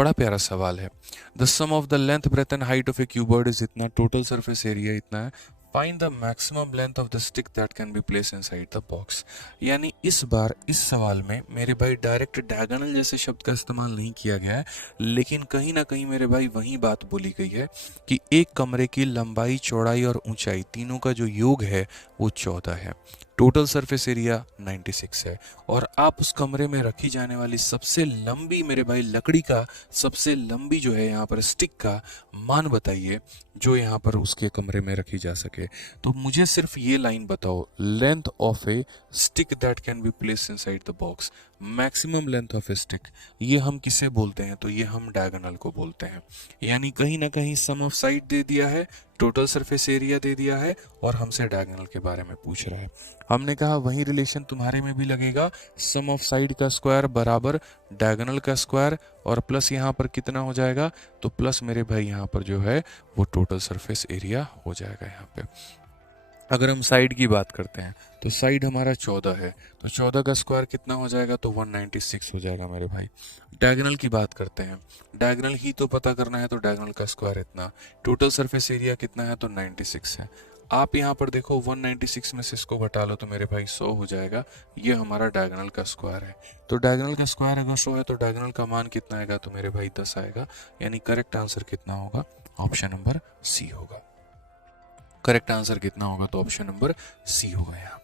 बड़ा प्यारा सवाल है। The sum of the length breadth and height of a cuboid is इतना, टोटल सरफेस एरिया इतना है, find the maximum length of the stick that can be place inside the box. यानी इस बार इस सवाल में मेरे भाई डायरेक्ट डायगोनल जैसे शब्द का इस्तेमाल नहीं किया गया है, लेकिन कहीं ना कहीं मेरे भाई वही बात बोली गई है कि एक कमरे की लंबाई, चौड़ाई और ऊंचाई तीनों का जो योग है वो 14 है। टोटल सरफेस एरिया 96 है, और आप उस कमरे में रखी जाने वाली सबसे लंबी मेरे भाई लकड़ी का सबसे लंबी जो है यहाँ पर स्टिक का मान बताइए जो यहाँ पर उसके कमरे में रखी जा सके। तो मुझे सिर्फ ये लाइन बताओ, length of A stick that can be place inside the box, maximum length of A stick, ये हम किसे बोलते हैं? तो ये हम डायगोनल को बोलते हैं। यानी कहीं ना कहीं सम ऑफ साइड दे दिया है, टोटल सरफेस एरिया दे दिया है, और हमसे डायगोनल के बारे में पूछ रहा है। हमने कहा वही रिलेशन तुम्हारे में भी लगेगा, सम ऑफ साइड का स्क्वायर बराबर डायगोनल का स्क्वायर, और प्लस यहाँ पर कितना हो जाएगा? तो प्लस मेरे भाई यहाँ पर जो है वो टोटल सरफेस एरिया हो जाएगा यहाँ पे। अगर हम साइड की बात करते हैं तो साइड हमारा 14 है, तो 14 का स्क्वायर कितना हो जाएगा? तो 196 हो जाएगा मेरे भाई। डायगोनल की बात करते हैं, डायगोनल ही तो पता करना है, तो डायगोनल का स्क्वायर इतना, टोटल सरफेस एरिया कितना है? तो 96 है। आप यहाँ पर देखो 196 में से इसको घटा लो तो मेरे भाई 100 हो जाएगा। ये हमारा डायगोनल का स्क्वायर है। तो डायगोनल का स्क्वायर अगर 100 है तो डायगोनल का मान कितना आएगा? तो मेरे भाई 10 आएगा। यानी करेक्ट आंसर कितना होगा? ऑप्शन नंबर सी होगा। करेक्ट आंसर कितना होगा? तो ऑप्शन नंबर सी होगा यहाँ।